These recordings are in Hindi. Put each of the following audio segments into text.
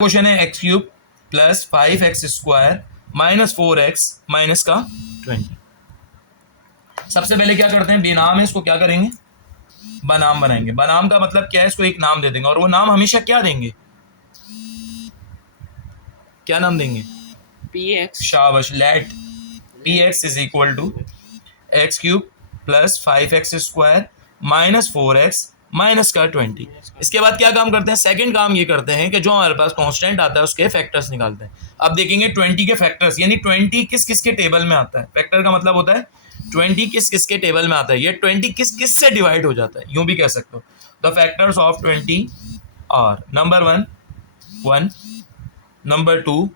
क्वेश्चन है x cube plus 5x² minus 4x minus का 20। सबसे पहले क्या करते हैं, बेनाम है इसको क्या करेंगे, बनाम बनाएंगे। बनाम का मतलब क्या है, इसको एक नाम दे देंगे और वो नाम हमेशा क्या देंगे, क्या नाम देंगे, px। शाबाश, let px is equal to x cube plus 5x² minus 4x minus का 20। इसके बाद क्या काम करते हैं, सेकंड काम ये करते हैं कि जो हमारे पास कांस्टेंट आता है उसके फैक्टर्स निकालते हैं। अब देखेंगे 20 के फैक्टर्स, यानी 20 किस किस के टेबल में आता है। फैक्टर का मतलब होता है 20 किस किस के टेबल में आता है, ये 20 किस किस से डिवाइड हो जाता है, यूं भी कह सकते हो। The factors of 20 are number 1 1, number 2,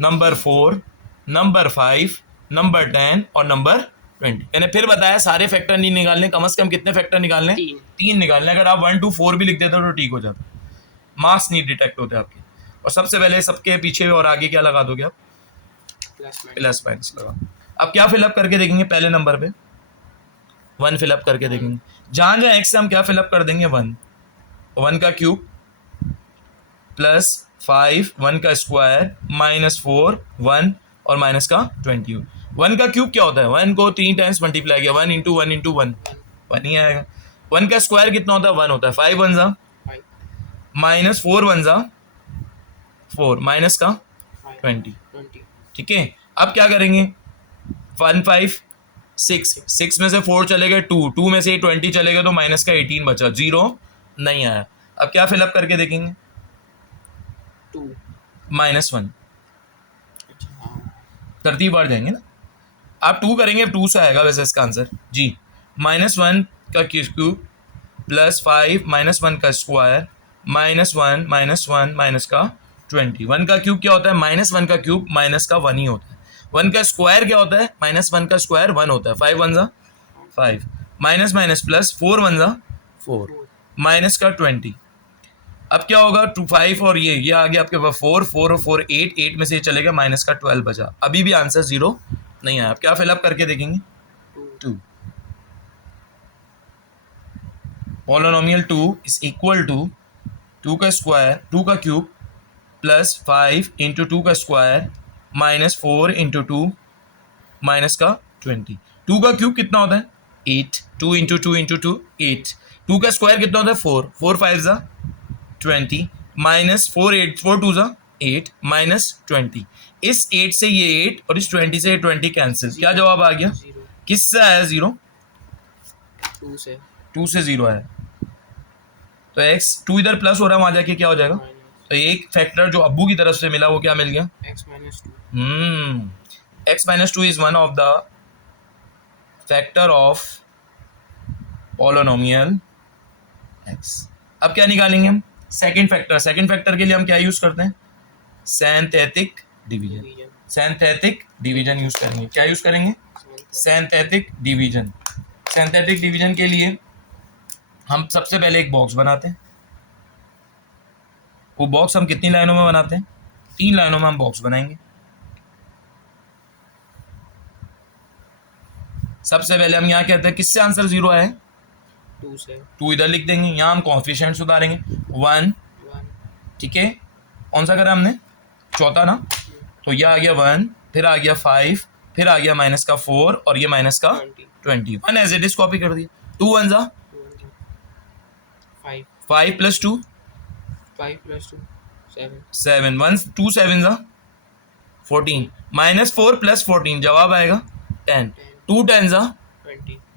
number 4, number 5, number 10 और नंबर 20। मैंने फिर बताया सारे फैक्टर नहीं निकालने, कम से कम कितने फैक्टर निकालने, तीन निकालने। अगर आप 1 2 4 भी लिख देते तो ठीक हो जाता, मार्क्स नहीं डिटेक्ट होते आपके। और सबसे पहले सबके पीछे और आगे क्या लगा दोगे आप, प्लस माइनस लगा। अब क्या फिलअप करके देखेंगे, पहले नंबर पे 1 फिलअप करके देखेंगे। जहां जहां एक्स हम क्या फिलअप कर देंगे, 1 का क्यूब प्लस 5 1 का स्क्वायर माइनस 4 1 और माइनस का 20। 1 का क्यूब क्या होता है, 1 को 3 टाइम्स मल्टीप्लाई किया, 1 इंटू 1 इंटू 1 1 ही आएगा। 1 का स्क्वायर कितना होता है, 1 होता है। 5 1 जा माइनस 4 1 जा 4 माइनस का 20। ठीक है, अब क्या करेंगे, 1 5 6 6 में से 4 चले गए, 2 2 में से 20 चले गए तो माइनस का 18 बचा, 0 नहीं आया। अब क्या फिलअप करके देखेंगे, -1। तरतीब बार जाएंगे ना, आप 2 करेंगे 2 से आएगा वैसे इसका आंसर जी। -1 का क्यूब प्लस 5 -1 का स्क्वायर -1 -1 माइनस का 20। 1 का क्यूब क्या होता है, -1 का क्यूब माइनस का 1 ही होता है। 1 का स्क्वायर क्या होता है, -1 का स्क्वायर 1 होता है। 5 1 जा 5 माइनस माइनस प्लस 4 1 जा 4 माइनस का 20। अब क्या होगा, 2 5 और ये आ गया आपके पास 4 4 और 4 8 8 में से ये चलेगा, माइनस का 12 बचा। अभी भी आंसर 0 नहीं आया। अब क्या फिलअप करके देखेंगे, 2 पॉलिनोमियल 2 इज इक्वल टू 2 का स्क्वायर 2 का क्यूब प्लस 5 इंटू 2 का स्क्वायर माइनस 4 इंटू 2 माइनस का 20। 2 का क्यूब कितना होता है, 8, 2 इंटू 2 इंटू 2 8। 2 का स्क्वायर कितना होता है, 4 4 5 जा 20 माइनस 4 8 4 2 जा 8 माइनस 20। इस 8 से ये 8 और इस 20 से ये 20 कैंसिल, क्या जवाब आ गया, किससे आया 0, 2 से 0 आया। तो x 2 इधर प्लस हो रहा है, वहां जाके क्या हो जाएगा, तो एक फैक्टर जो अब्बू की तरफ से मिला वो क्या मिल गया, x-2 is one of the factor of polynomial x। अब क्या निकालेंगे हम, सेकंड फैक्टर। सेकंड फैक्टर के लिए हम क्या यूज करते हैं, synthetic division. Synthetic division use करेंगे, क्या यूज करेंगे, सिंथेटिक डिवीजन। सिंथेटिक डिवीजन के लिए हम सबसे पहले एक बॉक्स बनाते हैं। वो बॉक्स हम कितनी लाइनों में बनाते हैं, 3 लाइनों में हम बॉक्स बनाएंगे। सबसे पहले हम यहाँ कहते हैं किससे आंसर 0 आया है, 2 से। 2 इधर लिख देंगे, यहाँ हम कॉन्फिशिएंट सुधारेंगे 1, ठीक है, कौन सा करा हमने, चौथा ना, तो यह आ गया 1, फिर आ गया 5, फिर आ गया माइनस का 4 और ये माइनस का 20। 1 एज इट इज कॉपी कर दिया। 2 1 जा 5 प्लस 2 7 1 2 7 जा 14 माइनस 4 प्लस 14 जवाब आएगा 10। 2 10 जा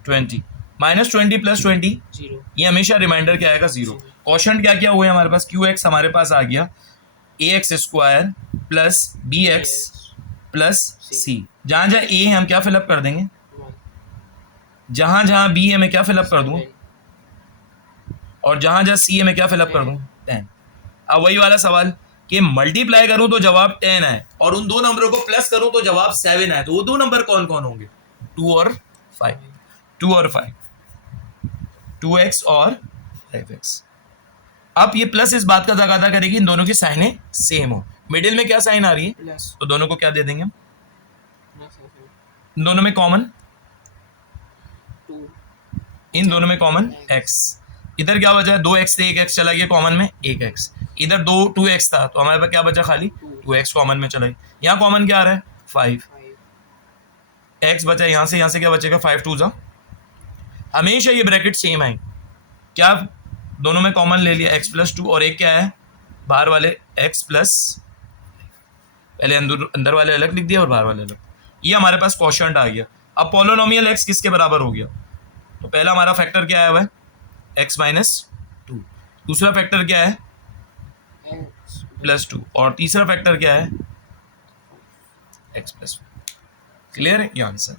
20 माइनस 20 प्लस 20 ये हमेशा रिमाइंडर क्या आएगा, 0। क्वोशंट क्या क्या हुए हमारे पास, QX हमारे पास आ गया AX² plus BX plus C। जहां जहां A है हम क्या फिलअप कर देंगे, जहां जहां B है मैं क्या फिलअप कर दूंगा, और जहां जहां C है मैं क्या फिलअप कर दूंगा, 10। अब वही वाला सवाल कि मल्टीप्लाई करूं तो जवाब 10 आए और उन दो नंबरों को प्लस करूं तो जवाब 7 आए, तो वो दो नंबर कौन कौन होंगे, 2 और 5, 2 और 5, 2x और 5x। अब ये प्लस इस बात का तकादा करेगी इन दोनों की साइनें सेम हो। मिडिल में क्या साइन आ रही है, तो दोनों को क्या दे देंगे हम, इन दोनों में कॉमन, इन दोनों में कॉमन x। इधर क्या बचा है, 2x से 1x चला गया कॉमन में, 1x। इधर 2x था तो हमारे पास क्या बचा, खाली 2x कॉमन में चला। यहाँ कॉमन क्या आ रहा है, 5 5 x बचा। यहाँ से क्या बचेगा, 5 2 जा। हमेशा ये ब्रैकेट सेम है, क्या दोनों में कॉमन ले लिया, x+2 और एक क्या है बाहर वाले x+, पहले अंदर वाले अलग लिख दिया और बाहर वाले अलग। ये हमारे पास क्वोशंट आ गया। अब पोलिनोमियल x किसके बराबर हो गया, तो पहला हमारा फैक्टर क्या आया हुआ है, x-2, दूसरा फैक्टर क्या है +2 और तीसरा फैक्टर क्या है x+1। क्लियर है, ये आंसर।